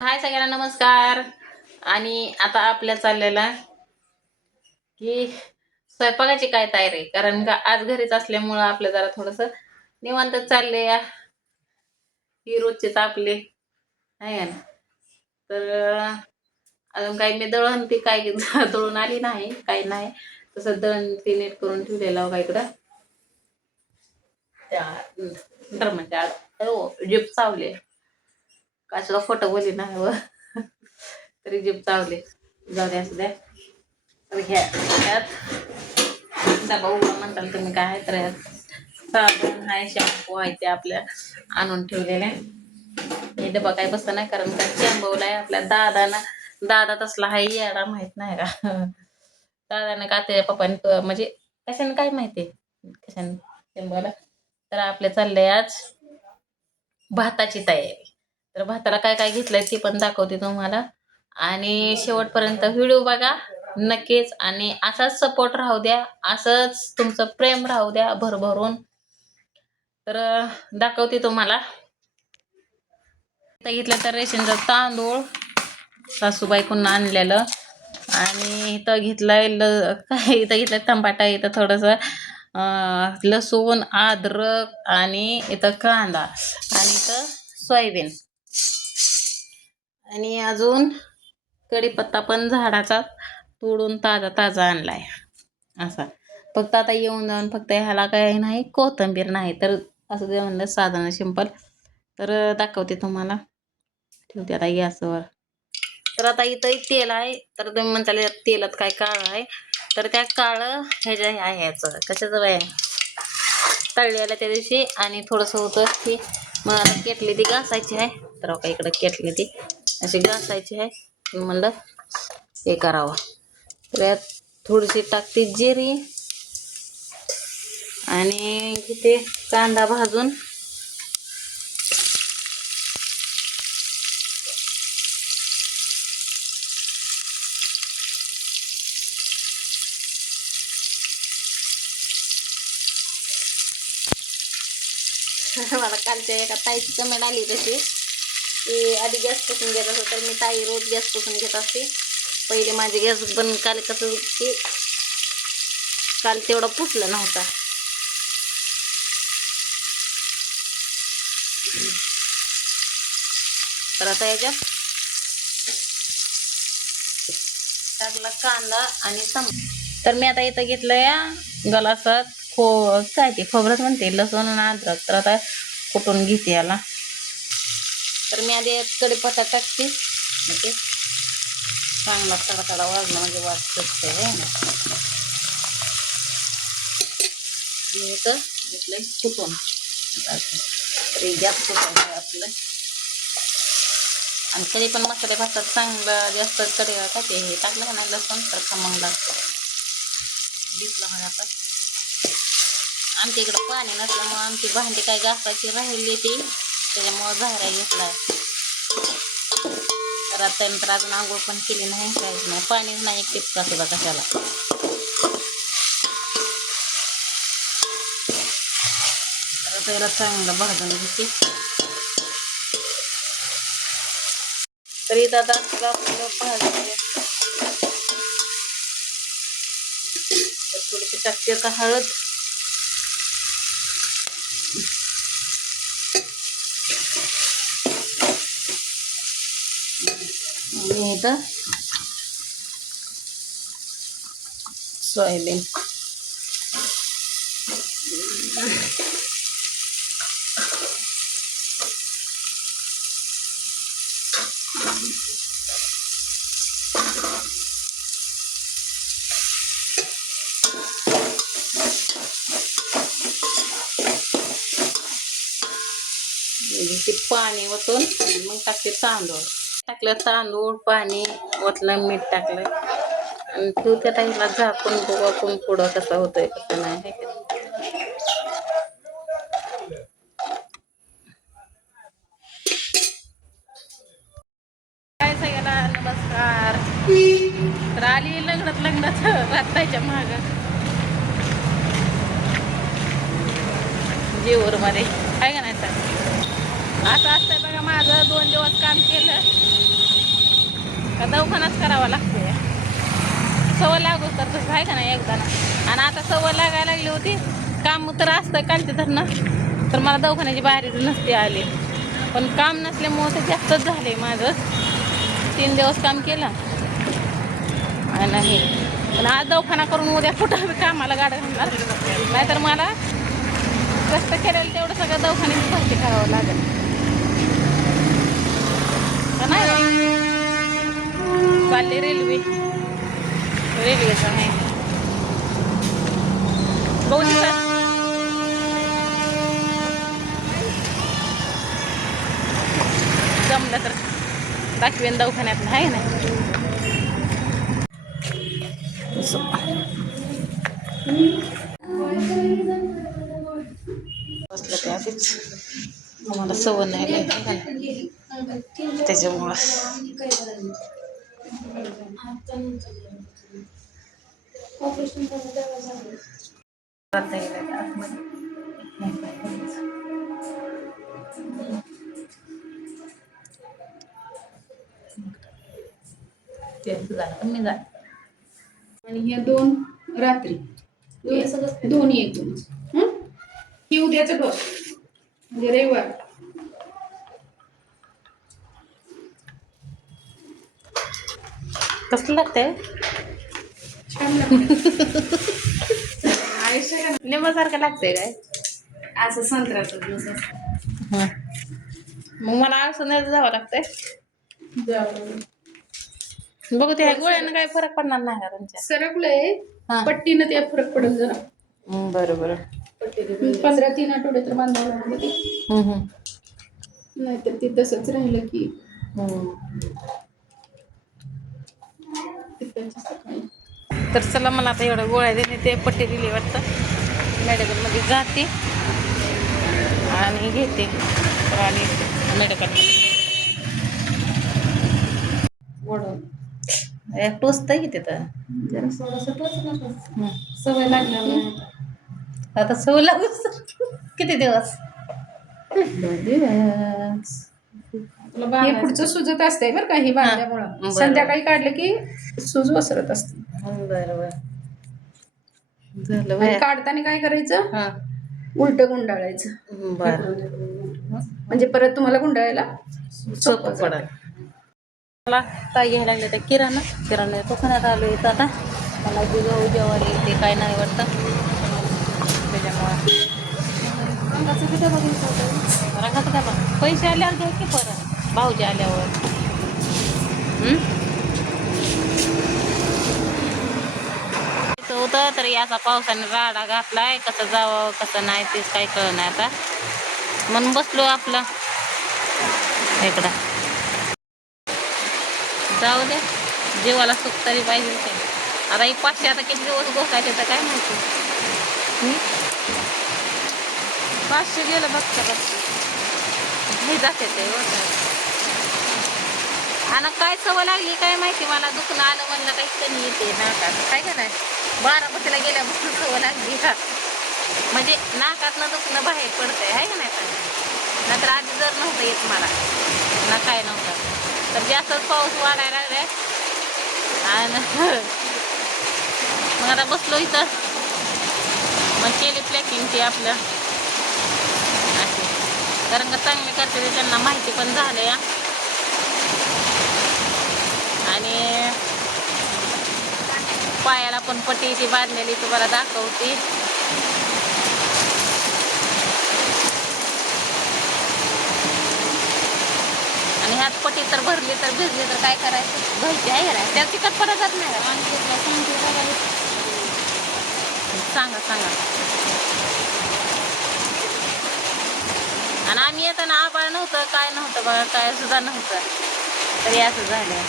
हाय सगळ्यांना नमस्कार. आणि आता आपल्या चाललेला की स्वयंपाकाची काय तयारी, कारण का आज घरीच असल्यामुळं आपलं जरा थोडस निवांत चालले या ही रोजचेच आपले आहे ना. तर अजून काही मी दळण ती काय दळून आली नाही, काही नाही. तसं दळण ती नीट करून ठेवलेलं बघा इकडं त्या म्हणजे हो जीप चावले का सुद्धा फोटो बोली नाही व तरी जीप चावले. जाऊ द्या असू द्या. तर ह्यात भाऊ म्हणताल तुम्ही काय तर यात साबण आहे, शॅम्पू आहे ते आपल्या आणून ठेवलेले. हे डबा काय बसत नाही, कारण का शॅम्पूला आपल्या दादा तसला हाय याला माहित नाही का दादाने का ते पप्पाने म्हणजे कशाने काय माहिती कशाने शॅम्पूला. तर आपले चालले आज भाताची तयारी. तर भाताला काय काय घेतलंय ते पण दाखवते तुम्हाला, आणि शेवटपर्यंत व्हिडिओ बघा नक्कीच. आणि असाच सपोर्ट राहू द्या, असंच तुमचं प्रेम राहू द्या भरभरून. तर दाखवते तुम्हाला. घेतलं तर रेशनचा तांदूळ सासूबाईकडून आणलेलं, आणि इथं घेतलंय काय इथं घेतलंय टमाटा, इथं थोडंसं लसूण अद्रक, आणि इथं कांदा, आणि इथं सोयाबीन, आणि अजून कढीपत्ता पण झाडाचा तोडून ताजा ताजा आणलाय असा. फक्त आता येऊन जाऊन फक्त ह्याला काही नाही, कोथिंबीर नाही. तर असं जे म्हणलं साधारण सिंपल. तर दाखवते तुम्हाला, ठेवते आता गॅसवर. तर आता इथं तेल आहे. तर तुम्ही म्हणताल तेलात काय काळं आहे, तर त्या काळं ह्याच्या आहे ह्याचं कशाचं बाय तळलेलं त्या दिवशी, आणि थोडंसं होतं की मग आता केटली ती घासायची आहे. तर का इकडं केटली ती अशी घासायची आहे. म्हणलं हे करावं. तर यात थोडीशी टाकते जिरी, आणि घेते कांदा भाजून. मला कालच्या एका ताईची कमेंट आली तशी की आधी गॅस पुसून घेत असं. तर मी ताई रोज गॅस पुसून घेत असते. पहिले माझे गॅस पण काल कसं की काल तेवढा पुसला नव्हता. तर आता याच्यात टाकला कांदा आणि तर मी आता इथं घेतलं या गलासात काय ते खोबरं म्हणते, लसूण आणि अद्रक. तर आता कुटून घेते याला. तर मी आधी कढीपत्ता टाकते, म्हणजे चांगला तडतडा वाजला म्हणजे वाज सुटते आहे ना. आणि इथं घेतलंय कुटून. तरी जास्त कुटायचं आपलं. आणि कधी पण मसाले भातात चांगलं जास्त कढी काय ते हे टाकलं का नाही लसूण, तर खमंग लागतं. दिसलं म्हणजे आता आमच्या इकडं पाणी नसल्यामुळं आमची भांडी काय घासायची राहिली ती, त्याच्यामुळं झाऱ्या घेतलाय. तर आता नंतर अजून आंघोळ पण केली नाही, काहीच नाही. पाणीच नाही एक टिपका सुद्धा कशाला. तर त्याला चांगलं भाजून घेते. तर इथं आता आपलं भाजून तर थोडीशी टाकते आता हळद, आणि इथं सोयाबीन. पाणी ओतून मग टाकते तांदूळ. टाकलं तांदूळ, पाणी ओतलं, मीठ टाकलं, आणि ठेवते टाईमला झाकून. बघू आपण पुढं कसं होतंय कसं नाही. काय सगळ्याला नमस्कार. तर आली लग्नात रात्रीच्या माग जेवर मध्ये आहे का नाही. सर असं असतंय बघा, माझं 2 दिवस काम केलं का दवाखानाच करावा लागतोय. सवय लागू तर तसं आहे का नाही एकदा ना. आणि आता सवय लागायला लागली होती. काम तर असतं कालचे धरणं तर मला दवाखान्याची बाहेरच नसते आली. पण काम नसल्यामुळं ते जास्तच झाले माझं. 3 दिवस काम केलं नाही. पण आज दवाखाना करून उद्या कुठं बी कामाला गाडं घालणार. नाहीतर मला कष्ट केलेलं तेवढं सगळं दवाखान्याची भरती करावं लागेल का नाही. चालली रेल्वेचं आहे बहुतेक जमलं तर दाखवेन दवाखान्यात आहे ना. बसलं ते आधीच आम्हाला सवय नाही त्याच्यामुळं. आणि ह्या 2 रात्री दोन्ही एकदमच. ही उद्याचा डोस म्हणजे रविवार. कसं लागतंय छान लागतं. आयुष्य का लिंबासारखं लागतंय काय असं संत्र्याचा ज्यूस असतो. मग मला आळसं जावं लागतंय. जाऊ बघू त्या गोळ्यानं काय फरक पडणार नाही का तुमच्या. सरकलंय हा पट्टीनं त्या फरक पडेल जरा. बरोबर. 15-3 आठवडे तर बांधावं लागलं ते. नाहीतर ते तसंच राहिलं की तिकडच्या सकाळी. तर चला मला आता एवढ्या गोळ्या दिली ते पट्टी दिली वाटतं. मेडिकलमध्ये जाते आणि घेते तर आणि मेडिकल टोचतं की तिथं जरा थोडंसं टोचलं सवय लागल्यामुळे. आता सवय लागू किती दिवस. 2 दिवस. हे पुढचं सुजत असतंय बरं का ही बांधल्यामुळं. संध्याकाळी काढलं की सूज वसरत असते. बरोबर झालं आणि काढताना काय करायचं उलट गुंडाळायचं म्हणजे परत तुम्हाला गुंडाळायला सोपं पडेल. मला काय घ्यायला लागले त्या किराणा दुकानात आलो इथं आता. मला गहू ज्वारी ते काय नाही वाटतं त्याच्यामुळं. रंगाचं काय पण पैसे आल्यावर घ्या की परत भाऊजी आल्यावर. होतं तर याचा पावसाने राडा घातलाय कसं जावं कसं नाही तेच काही कळ नाही आता. म्हणून बसलो आपलं इकडं. जाऊ दे जीवाला सुख तरी पाहिजे ते. आता ही 500 आता किती दिवस गोसायचे तर काय माहिती. 500 गेलं बघता हे जाते ते आणि काय सवय लागली काय माहिती मला. दुखणं आलं म्हणलं काही कमी येते नाकात काय का नाही. 12 गेल्यापासून सवय लागली का म्हणजे नाकातनं दुखणं बाहेर पडतंय आहे का नाही. नाहीतर आधी जर नव्हतं येत मला ना काय नव्हतं. तर जास्तच पाऊस वाढायला लागलाय आणि मग आता बसलो इथं. मग केली प्लॅकिंग ते आपलं असे कारण का चांगले करते ते त्यांना माहिती पण झालं या. आणि पायाला पण पट्टी ती बांधलेली तुम्हाला दाखवते. आणि ह्यात पट्टी तर भरली तर भिजली तर काय करायचं घ्यायची आहे ना त्या चिकट पडत जात नाही का. सांगा आणि आम्ही येताना आबाळ नव्हतं काय नव्हतं बघा काय सुद्धा नव्हतं तरी असं झालं.